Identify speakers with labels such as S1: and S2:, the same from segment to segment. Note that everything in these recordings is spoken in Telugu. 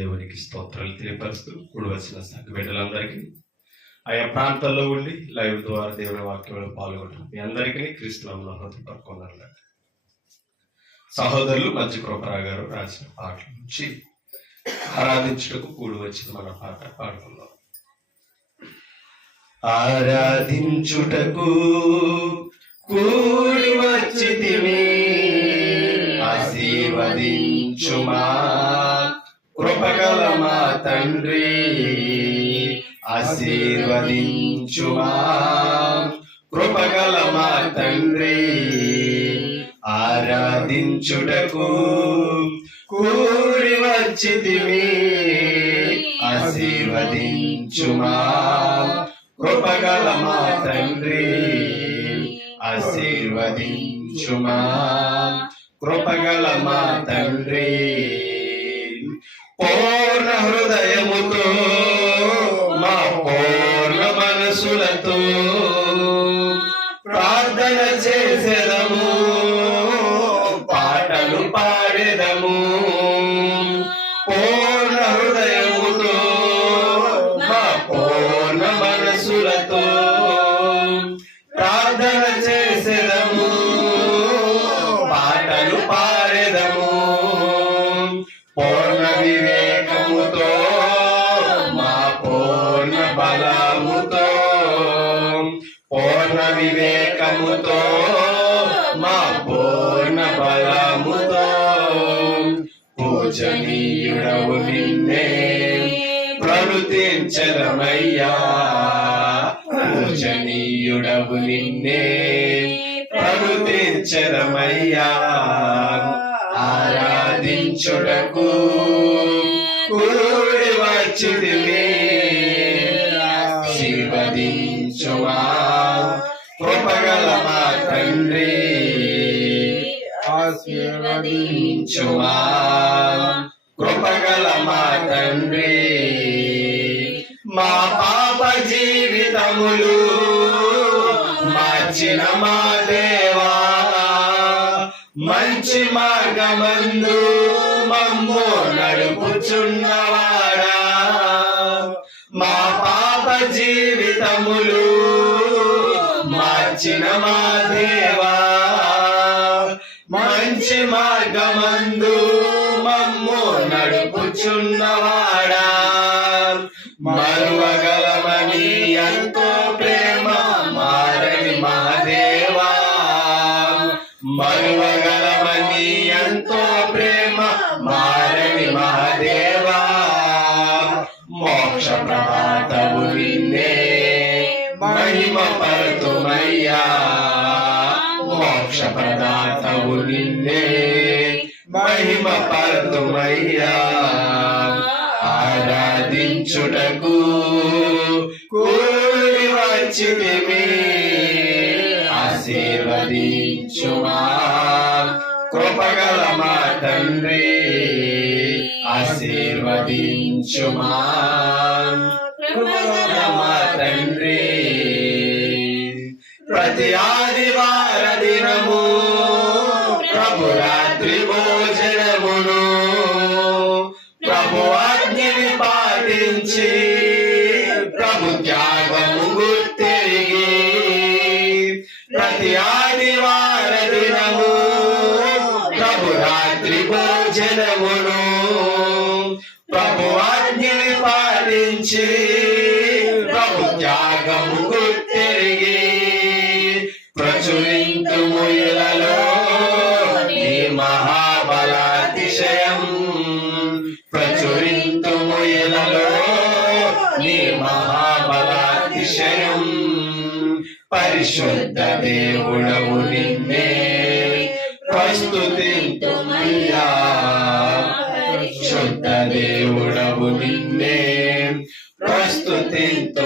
S1: దేవునికి స్తోత్రాలు తెలియపరుస్తూ కూడవలసిన సంఘ బిడ్డలందరికీ. ఆయా ప్రాంతాల్లో ఉండి లైవ్ ద్వారా దేవుని వాక్యంలో పాల్గొంటారు మీ అందరికీ క్రీస్తునామలో హృదయపరుకున్నారు సహోదరులు మంచి కృపరా గారు రాసిన పాటల నుంచి ఆరాధించుటకు కూడి వచ్చిన మన పాట పాడుకుందాం. ఆరాధించుటకు కూడి వచ్చితిమి ఆశీర్వదించుమా తండ్రి ఆశీర్వదించుమా కృపగల మా తండ్రి ఆరాధించుటకు కూడి వచ్చితిమి. ఆశీర్వదించుమా కృపగల మా తండ్రి ఆశీర్వదించుమా కృపగల మా తండ్రి పూర్ణ హృదయముతో మా వివేకముతో మా పూర్ణ బలముతో పూజనీయుడవు నిన్నే. ప్రవృతించదమయ్యా పూజనీయుడవు నిన్నే. ప్రవృతించదమయ్యా ఆరాధించుటకు కూడి వచ్చితివి. శివదించుమా కృపగల మా తండ్రి ఆశీర్వదించుమా. కృపగల మా తండ్రి మా పాప జీవితములు మార్చిన మా దేవా. మంచి మార్గమందు మమ్ము నడుపుచున్నవాడా. మా పాప జీవితములు మార్చిన మా దేవా మంచి మార్గమందు మమ్ము నడుపుచున్నవాడా. మరువగలమని ఎంతో ప్రేమ మారని మహాదేవా. మరువగలమని ఎంతో ప్రేమ మారని మహాదేవా. మోక్ష ప్రభాతము నిన్నే మహిమ పరతుమయ్యా మోక్ష ప్రదాతవు నిన్నే మహిమ పరతుమయ్యా ఆరాధించుటకు కూడి వచ్చితిమి. ఆశీర్వదించుమా. కృపగల మా తండ్రి. ఆశీర్వదించుమా. కృపగల మా తండ్రి. ప్రతి ఆదివార దినము. ప్రభు రాత్రి భోజనమును. ప్రభు ఆజ్ఞని పాటించి ప్రభు త్యాగము గుర్తిరిగి ప్రతి ఆదివార దినము ప్రభు రాత్రి భోజనమును. ప్రభు ఆజ్ఞని పాటించి పరిశుద్ధ దేవుడవు నిన్నే. ప్రస్తుతింతుమయ్యా. శుద్ధ దేవుడవు నిన్నే. ప్రస్తుతింతుమయ్యా.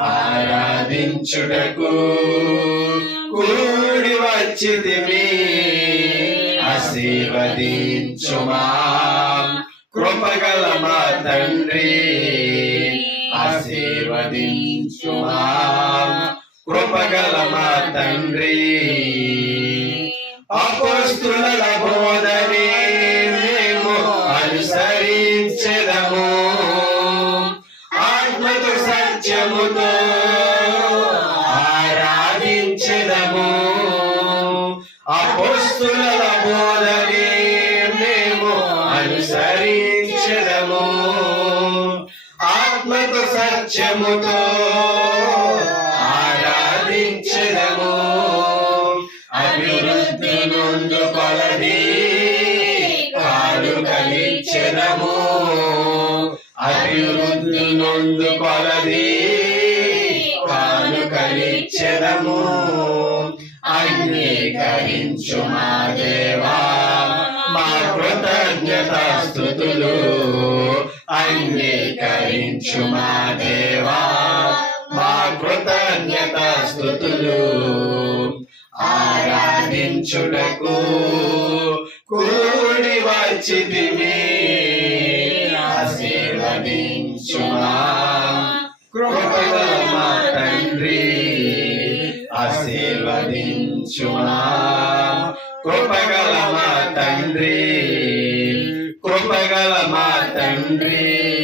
S1: ఆరాధించుటకు కూడి వచ్చిదివి ఆశీర్వదించుమా. కృపగల మా తండ్రి ఆశీర్వదించుమా. కృపగల మా తండ్రి అపోస్తుల సత్యముతో ఆరాధించదము. అభివృద్ధి నుండు కొలది కాలు కలిచెదము అభివృద్ధి నుండు కొలది కాలు కలిచెదము అంగీకరించు మా దేవా మా కృతజ్ఞత స్థుతులు అంగీకరించు మా దేవా మా కృతజ్ఞత స్థుతులు. ఆరాధించుటకు కూడి వచ్చితిమి ఆశీర్వదించుమా. కృపల మా తండ్రి ఆశీర్వదించుమా. కృపగల మా తండ్రి కృపగల మా తండ్రి